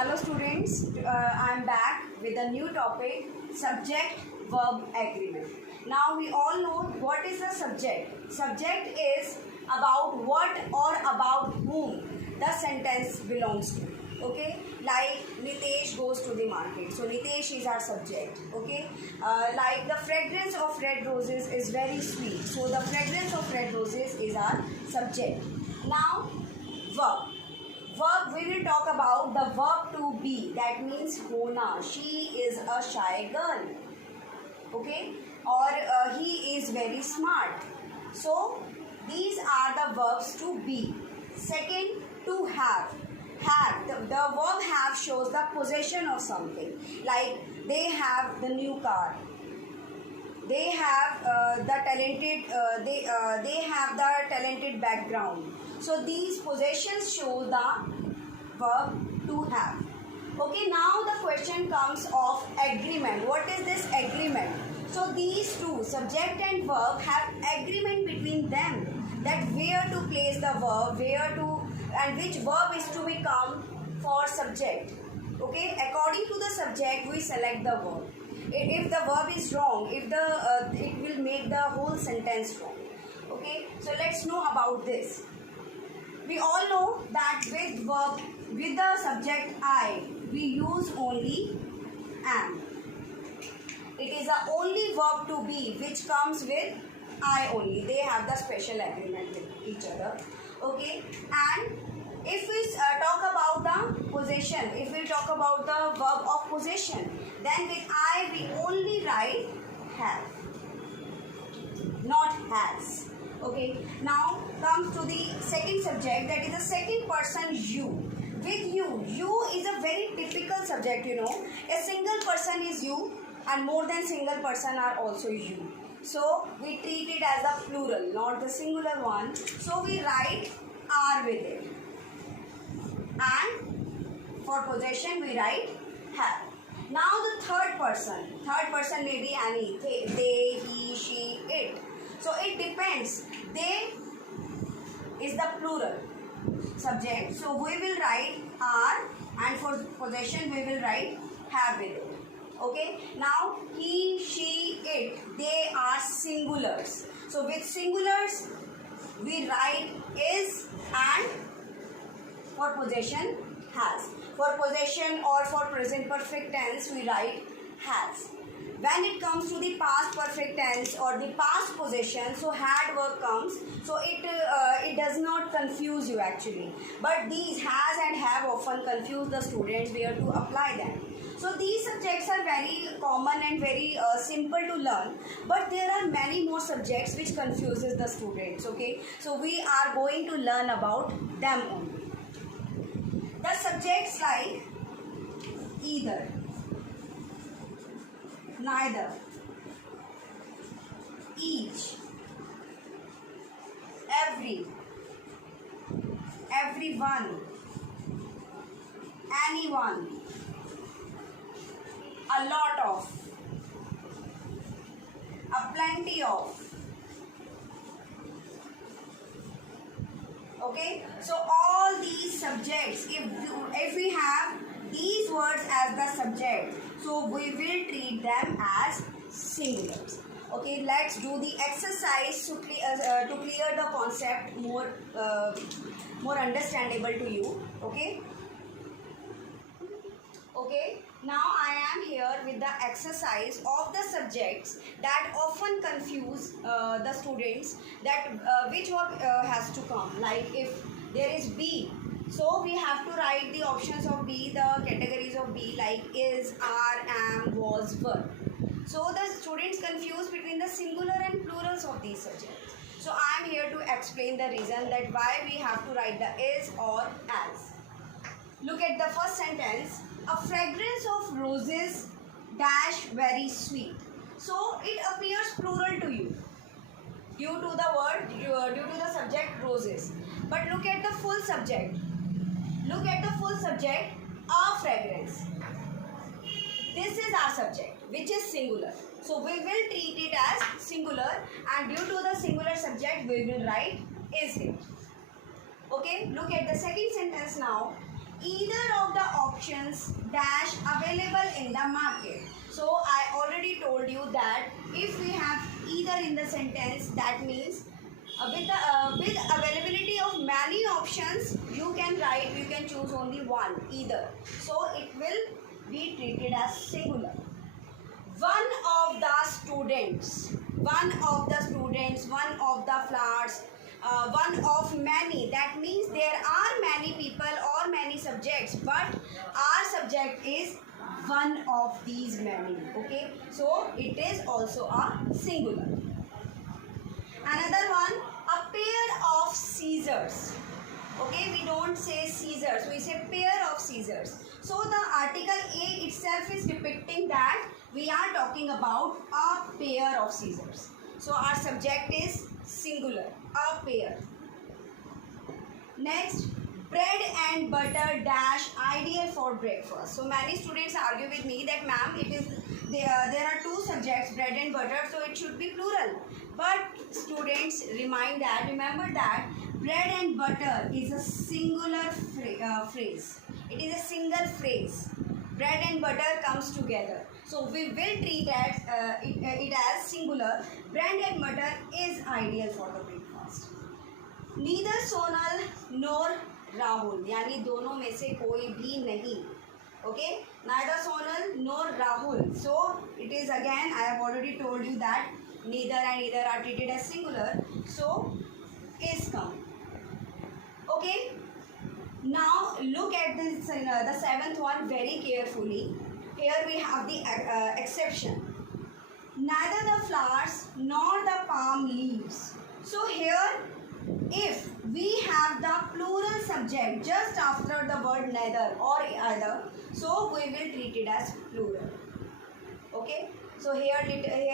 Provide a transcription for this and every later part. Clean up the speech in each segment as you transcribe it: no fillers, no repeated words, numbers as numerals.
Hello students, I am back with a new topic, subject verb agreement. Now we all know what is a subject. Subject is about what or about whom the sentence belongs to. Okay, like Nitesh goes to the market. So Nitesh is our subject. Okay, like the fragrance of red roses is very sweet. So the fragrance of red roses is our subject. Now verb. Verb, we will talk about the verb to be. That means Hona. She is a shy girl. Okay? Or he is very smart. So, these are the verbs to be. Second, to have. Have. The verb have shows the possession of something. Like, they have the new car. They have they have the talented background. So these possessions show the verb to have. Okay, now the question comes of agreement. What is this agreement? So these two, subject and verb, have agreement between them that where to place the verb, where to and which verb is to become for subject. Okay, according to the subject we select the verb. If the verb is wrong, if it will make the whole sentence wrong. Okay, so let's know about this. We all know that with verb, with the subject I, we use only am. It is the only verb to be which comes with I only. They have the special agreement with each other. Okay, and if we talk about the possession, if we talk about the verb of possession, then with I we only write have, not has. Okay, now comes to the second subject, that is the second person you. With you is a very typical subject, you know. A single person is you and more than single person are also you. So we treat it as a plural, not the singular one. So we write are with it. And for possession we write have. Now the third person may be any, they, he, she, it. So it depends. They is the plural subject. So we will write are, and for possession we will write have with it. Okay. Now he, she, it, they are singulars. So with singulars we write is, and for possession has. For possession or for present perfect tense we write has. When it comes to the past perfect tense or the past possession, so had verb comes, so it does not confuse you actually. But these has and have often confuse the students where to apply them. So these subjects are very common and very simple to learn, but there are many more subjects which confuses the students. Okay, so we are going to learn about them only. The subjects like either, neither, each, every, everyone, anyone, a lot of, a plenty of. Okay, so all these subjects, if we have these words as the subject, so we will treat them as singulars. Okay, let's do the exercise to clear the concept more understandable to you. Okay. Okay, now I am here with the exercise of the subjects that often confuse the students, that which verb has to come. Like if there is be, so we have to write the options of be, the categories of be, like is, are, am, was, were. So the students confuse between the singular and plurals of these subjects. So I am here to explain the reason that why we have to write the is or as. Look at the first sentence. A fragrance of roses dash very sweet. So it appears plural to you due to the word, due to the subject roses. But look at the full subject. Look at the full subject, a fragrance. This is our subject, which is singular. So we will treat it as singular, and due to the singular subject we will write is here. Okay, look at the second sentence now. Either of of the options dash available in the market. So I already told you that if we have either in the sentence, that means with availability of many options, you can choose only one, either. So it will be treated as singular. One of the students, one of the students, one of the flowers, one of many. That means there are many people or many subjects, but our subject is one of these many. Okay, so it is also a singular. Another one, a pair of scissors. Okay, we don't say scissors, we say pair of scissors. So the article A itself is depicting that we are talking about a pair of scissors. So our subject is singular, a pair. Next, bread and butter dash ideal for breakfast. So many students argue with me that ma'am, there are two subjects, bread and butter, so it should be plural. But students remember that bread and butter is a singular phrase. It is a single phrase. Bread and butter comes together. So we will treat it as singular. Bread and butter is ideal for the breakfast. Neither Sonal nor Rahul, यानी दोनों में से कोई भी नहीं. Okay, neither Sonal nor Rahul. So it is again, I have already told you that neither and either are treated as singular. So is coming. Okay. Now look at this, the seventh one very carefully. Here we have the exception. Neither the flowers nor the palm leaves. So here, if we have the plural subject just after the word neither or either, so we will treat it as plural. Okay. So here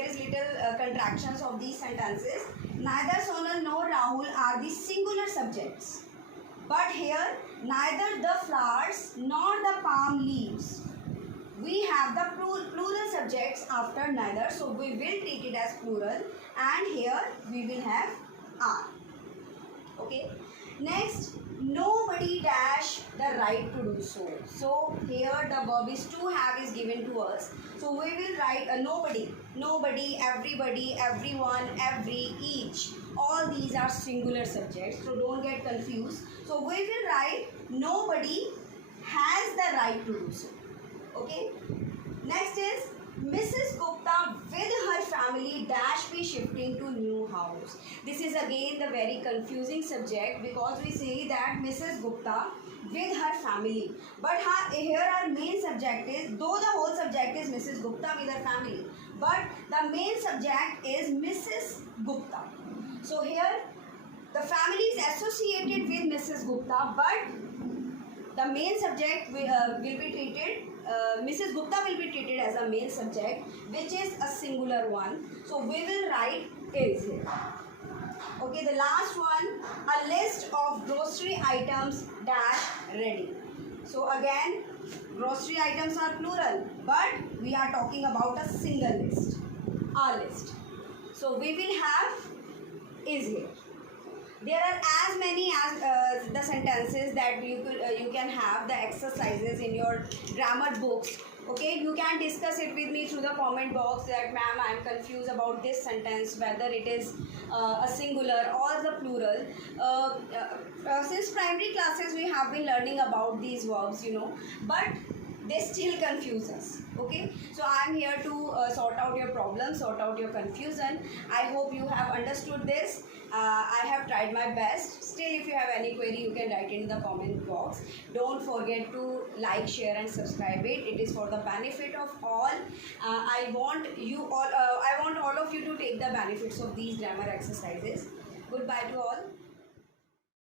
is little contractions of these sentences. Neither Sonal nor Rahul are the singular subjects. But here, neither the flowers nor the palm leaves. We have the plural subjects after neither, so we will treat it as plural, and here we will have are. Okay. Next, nobody dash the right to do so. So here the verb is to have is given to us. So we will write nobody, everybody, everyone, every, each. All these are singular subjects, so don't get confused. So we will write nobody has the right to do so. Okay. Next is Mrs. Gupta with her family dash be shifting to new house. This is again the very confusing subject because we say that Mrs. Gupta with her family. But here our main subject is, though the whole subject is Mrs. Gupta with her family, but the main subject is Mrs. Gupta. So here the family is associated with Mrs. Gupta, but the main subject will be treated, Mrs. Gupta will be treated as a main subject, which is a singular one. So we will write is here. Okay, the last one, a list of grocery items dash ready. So again, grocery items are plural, but we are talking about a single list, a list. So we will have is here. There are as many as the sentences that you can have the exercises in your grammar books. Okay, you can discuss it with me through the comment box that ma'am, I am confused about this sentence, whether it is a singular or the plural. Since primary classes we have been learning about these verbs, but they still confuse us. Okay, so I am here to sort out your problem, sort out your confusion. I hope you have understood this. I have tried my best. Still, if you have any query, you can write in the comment box. Don't forget to like, share and subscribe it. It is for the benefit of all. I want all of you to take the benefits of these grammar exercises. Goodbye to all.